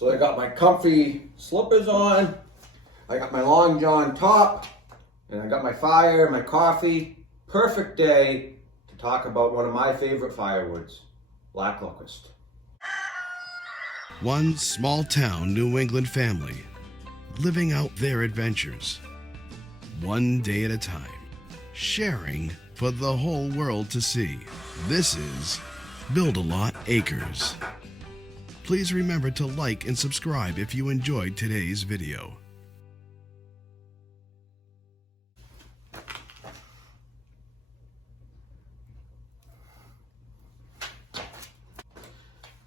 So I got my comfy slippers on, I got my long john top, and I got my fire, my coffee. Perfect day to talk about one of my favorite firewoods, Black Locust. One small town New England family living out their adventures, one day at a time, sharing for the whole world to see. This is BuildALot Acres. Please remember to like and subscribe if you enjoyed today's video.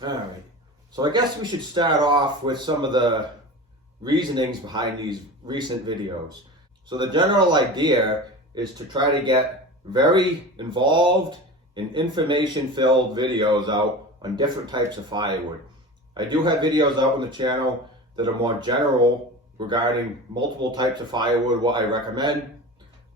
Alright, so I guess we should start off with some of the reasonings behind these recent videos. So the general idea is to try to get very involved and information-filled videos out on different types of firewood. I do have videos out on the channel that are more general regarding multiple types of firewood, what I recommend,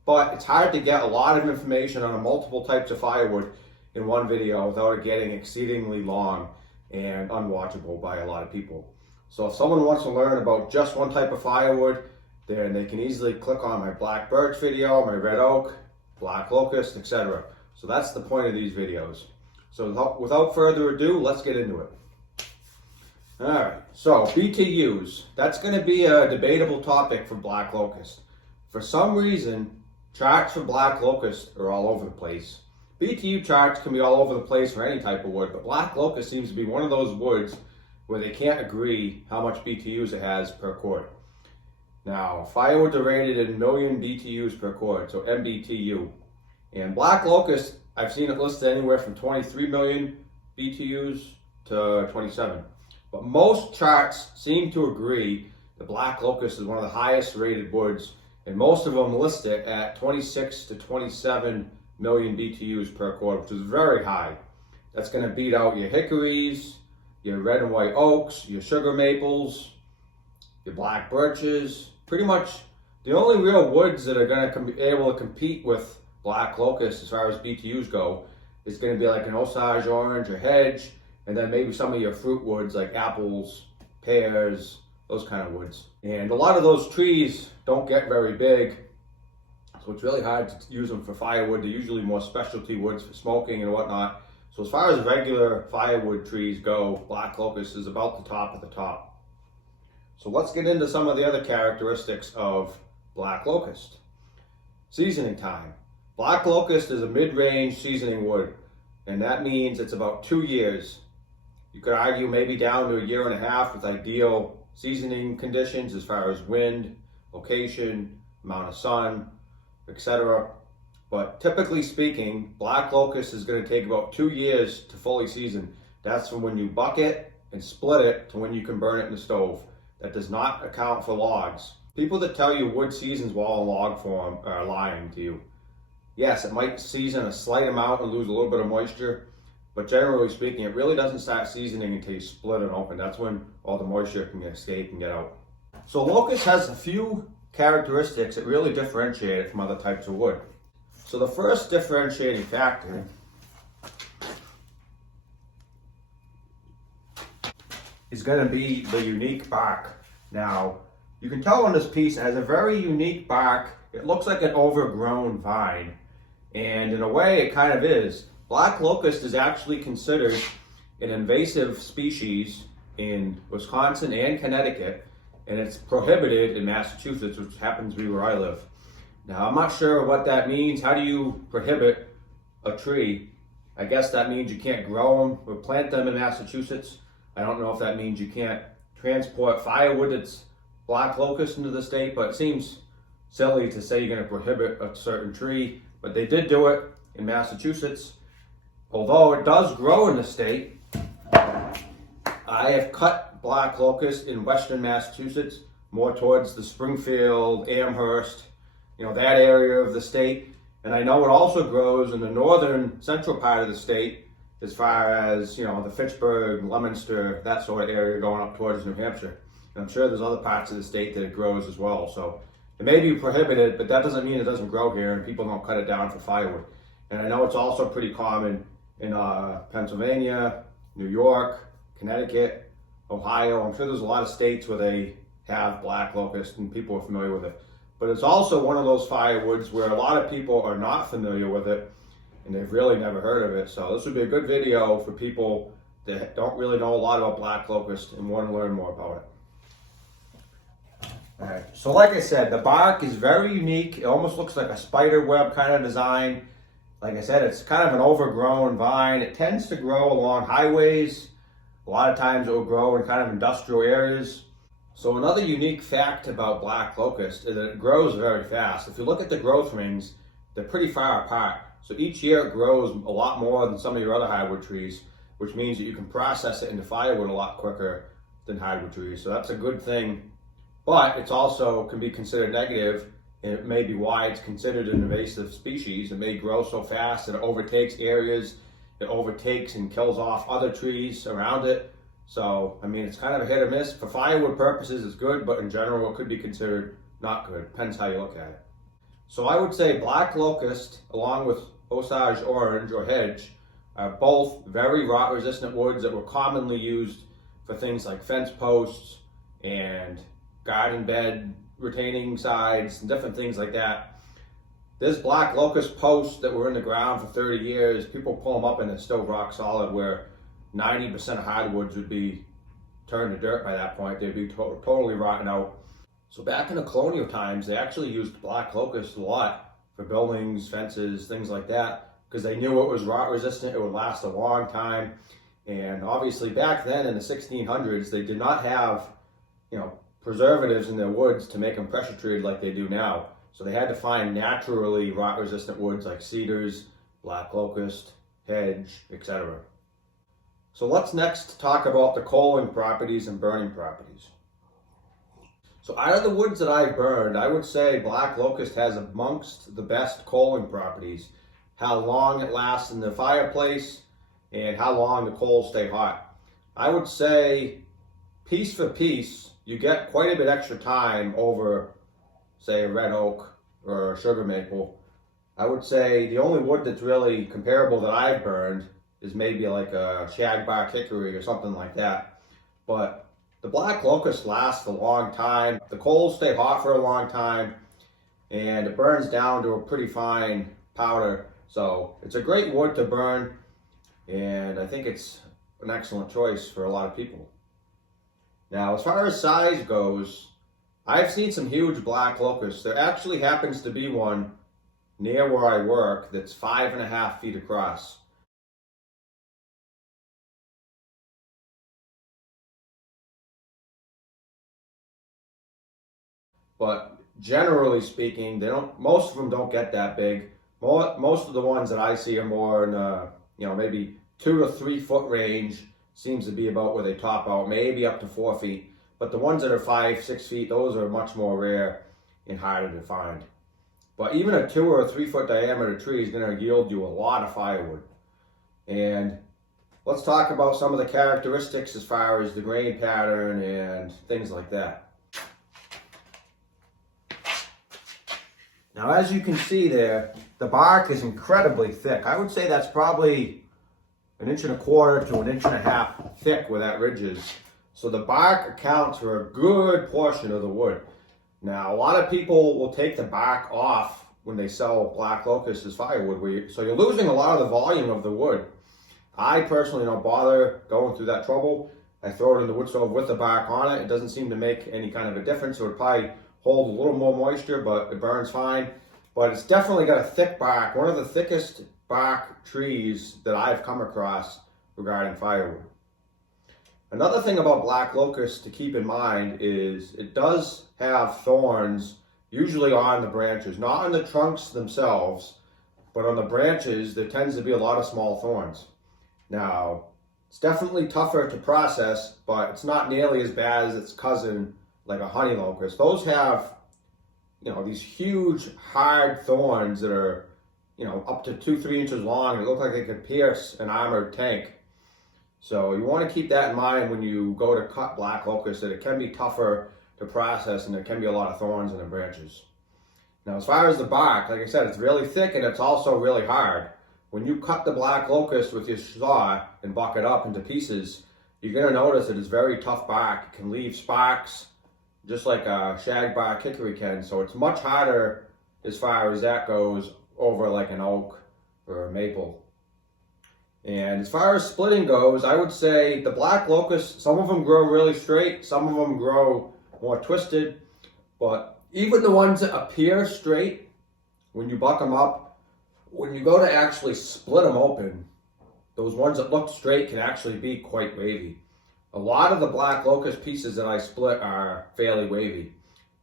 but it's hard to get a lot of information on multiple types of firewood in one video without it getting exceedingly long and unwatchable by a lot of people. So if someone wants to learn about just one type of firewood, then they can easily click on my black birch video, my red oak, black locust, etc. So that's the point of these videos. So without further ado, let's get into it. Alright, so BTUs, that's going to be a debatable topic for black locust. For some reason, charts for black locust are all over the place. BTU charts can be all over the place for any type of wood, but black locust seems to be one of those woods where they can't agree how much BTUs it has per cord. Now, firewoods are rated in million BTUs per cord, so MBTU. And black locust, I've seen it listed anywhere from 23 million BTUs to 27. But most charts seem to agree that black locust is one of the highest rated woods, and most of them list it at 26 to 27 million BTUs per cord, which is very high. That's going to beat out your hickories, your red and white oaks, your sugar maples, your black birches. Pretty much the only real woods that are going to be able to compete with black locust as far as BTUs go is going to be like an Osage orange or hedge, and then maybe some of your fruit woods like apples, pears, those kind of woods. And a lot of those trees don't get very big, so it's really hard to use them for firewood. They're usually more specialty woods for smoking and whatnot. So as far as regular firewood trees go, black locust is about the top of the top. So let's get into some of the other characteristics of black locust. Seasoning time. Black locust is a mid-range seasoning wood, and that means it's about 2 years. You could argue maybe down to a year and a half with ideal seasoning conditions as far as wind, location, amount of sun, etc. But typically speaking, black locust is going to take about 2 years to fully season. That's from when you buck it and split it to when you can burn it in the stove. That does not account for logs. People that tell you wood seasons while in log form are lying to you. Yes, it might season a slight amount and lose a little bit of moisture, but generally speaking, it really doesn't start seasoning until you split it open. That's when all the moisture can escape and get out. So locust has a few characteristics that really differentiate it from other types of wood. So the first differentiating factor is going to be the unique bark. Now, you can tell on this piece it has a very unique bark. It looks like an overgrown vine, and in a way it kind of is. Black locust is actually considered an invasive species in Wisconsin and Connecticut, and it's prohibited in Massachusetts, which happens to be where I live. Now, I'm not sure what that means. How do you prohibit a tree? I guess that means you can't grow them or plant them in Massachusetts. I don't know if that means you can't transport firewood that's black locust into the state, but it seems silly to say you're going to prohibit a certain tree. But they did do it in Massachusetts. Although it does grow in the state, I have cut black locust in western Massachusetts, more towards the Springfield, Amherst, that area of the state. And I know it also grows in the northern central part of the state, as far as, the Fitchburg, Leominster, that sort of area going up towards New Hampshire. And I'm sure there's other parts of the state that it grows as well. So it may be prohibited, but that doesn't mean it doesn't grow here and people don't cut it down for firewood. And I know it's also pretty common in Pennsylvania, New York, Connecticut, Ohio. I'm sure there's a lot of states where they have black locust and people are familiar with it. But it's also one of those firewoods where a lot of people are not familiar with it and they've really never heard of it. So this would be a good video for people that don't really know a lot about black locust and want to learn more about it. All right, so like I said, the bark is very unique. It almost looks like a spider web kind of design. Like I said, it's kind of an overgrown vine. It tends to grow along highways. A lot of times it will grow in kind of industrial areas. So another unique fact about black locust is that it grows very fast. If you look at the growth rings, they're pretty far apart. So each year it grows a lot more than some of your other hardwood trees, which means that you can process it into firewood a lot quicker than hardwood trees. So that's a good thing. But it's also can be considered negative, and it may be why it's considered an invasive species. It may grow so fast that it overtakes areas, it overtakes and kills off other trees around it. So, I mean, it's kind of a hit or miss. For firewood purposes, it's good, but in general, it could be considered not good. Depends how you look at it. So I would say black locust, along with Osage orange or hedge, are both very rot-resistant woods that were commonly used for things like fence posts and garden bed retaining sides and different things like that. There's black locust posts that were in the ground for 30 years. People pull them up and they're still rock solid, where 90% of hardwoods would be turned to dirt by that point. They'd be totally rotten out. So back in the colonial times, they actually used black locust a lot for buildings, fences, things like that, because they knew it was rot resistant, it would last a long time. And obviously back then in the 1600s, they did not have, preservatives in their woods to make them pressure treated like they do now. So they had to find naturally rot resistant woods like cedars, black locust, hedge, etc. So let's next talk about the coaling properties and burning properties. So out of the woods that I've burned, I would say black locust has amongst the best coaling properties. How long it lasts in the fireplace and how long the coals stay hot. I would say piece for piece, you get quite a bit extra time over, say, a red oak or a sugar maple. I would say the only wood that's really comparable that I've burned is maybe like a shagbark hickory or something like that. But the black locust lasts a long time. The coals stay hot for a long time, and it burns down to a pretty fine powder. So it's a great wood to burn, and I think it's an excellent choice for a lot of people. Now, as far as size goes, I've seen some huge black locusts. There actually happens to be one near where I work that's 5.5 feet across. But generally speaking, most of them don't get that big. Most of the ones that I see are more in the, maybe 2 to 3 foot range. Seems to be about where they top out, maybe up to 4 feet. But the ones that are 5, 6 feet, those are much more rare and harder to find. But even a 2 or 3 foot diameter tree is going to yield you a lot of firewood. And let's talk about some of the characteristics as far as the grain pattern and things like that. Now, as you can see there, the bark is incredibly thick. I would say that's probably 1.25 to 1.5 inches thick where that ridge is. So the bark accounts for a good portion of the wood. Now, a lot of people will take the bark off when they sell black locust as firewood, so you're losing a lot of the volume of the wood. I personally don't bother going through that trouble. I throw it in the wood stove with the bark on it. It doesn't seem to make any kind of a difference. It would probably hold a little more moisture, but it burns fine. But it's definitely got a thick bark, one of the thickest bark trees that I've come across regarding firewood. Another thing about black locust to keep in mind is it does have thorns, usually on the branches, not on the trunks themselves, but on the branches there tends to be a lot of small thorns. Now, it's definitely tougher to process, but it's not nearly as bad as its cousin, like a honey locust. Those have, these huge hard thorns that are up to 2-3 inches long. It look like they could pierce an armored tank. So you want to keep that in mind when you go to cut black locust, that it can be tougher to process and there can be a lot of thorns in the branches. Now, as far as the bark, like I said, it's really thick and it's also really hard. When you cut the black locust with your saw and buck it up into pieces, you're going to notice that it's very tough bark. It can leave sparks just like a shagbark hickory can, so it's much harder as far as that goes over like an oak or a maple. And as far as splitting goes, I would say the black locust, some of them grow really straight, some of them grow more twisted, but even the ones that appear straight, when you buck them up, when you go to actually split them open, those ones that look straight can actually be quite wavy. A lot of the black locust pieces that I split are fairly wavy.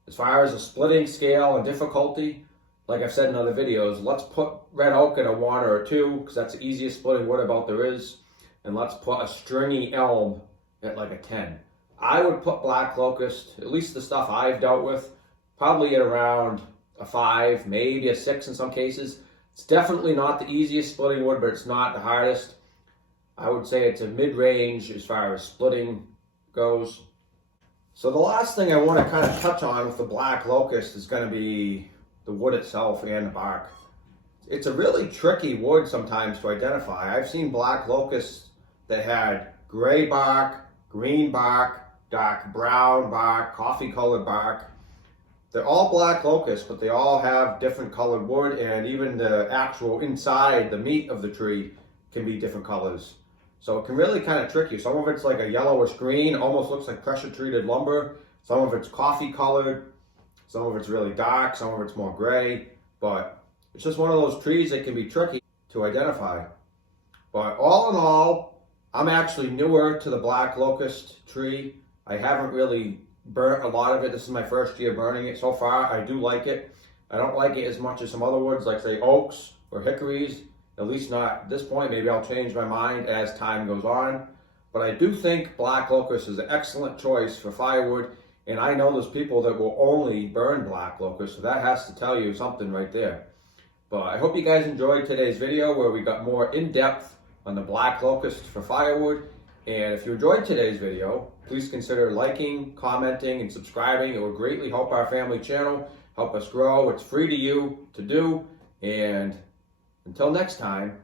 As far as the splitting scale and difficulty, like I've said in other videos, let's put red oak at a 1 or a 2, because that's the easiest splitting wood about there is. And let's put a stringy elm at like a 10. I would put black locust, at least the stuff I've dealt with, probably at around a 5, maybe a 6 in some cases. It's definitely not the easiest splitting wood, but it's not the hardest. I would say it's a mid-range as far as splitting goes. So the last thing I want to kind of touch on with the black locust is going to be the wood itself and the bark. It's a really tricky wood sometimes to identify. I've seen black locusts that had gray bark, green bark, dark brown bark, coffee colored bark. They're all black locusts, but they all have different colored wood, and even the actual inside, the meat of the tree, can be different colors. So it can really kind of trick you. Some of it's like a yellowish green, almost looks like pressure treated lumber. Some of it's coffee colored. Some of it's really dark, some of it's more gray, but it's just one of those trees that can be tricky to identify. But all in all, I'm actually newer to the black locust tree. I haven't really burnt a lot of it. This is my first year burning it. So far, I do like it. I don't like it as much as some other woods, like say oaks or hickories, at least not at this point. Maybe I'll change my mind as time goes on. But I do think black locust is an excellent choice for firewood. And I know there's people that will only burn black locust, so that has to tell you something right there. But I hope you guys enjoyed today's video where we got more in-depth on the black locust for firewood. And if you enjoyed today's video, please consider liking, commenting, and subscribing. It would greatly help our family channel, help us grow. It's free to you to do. And until next time,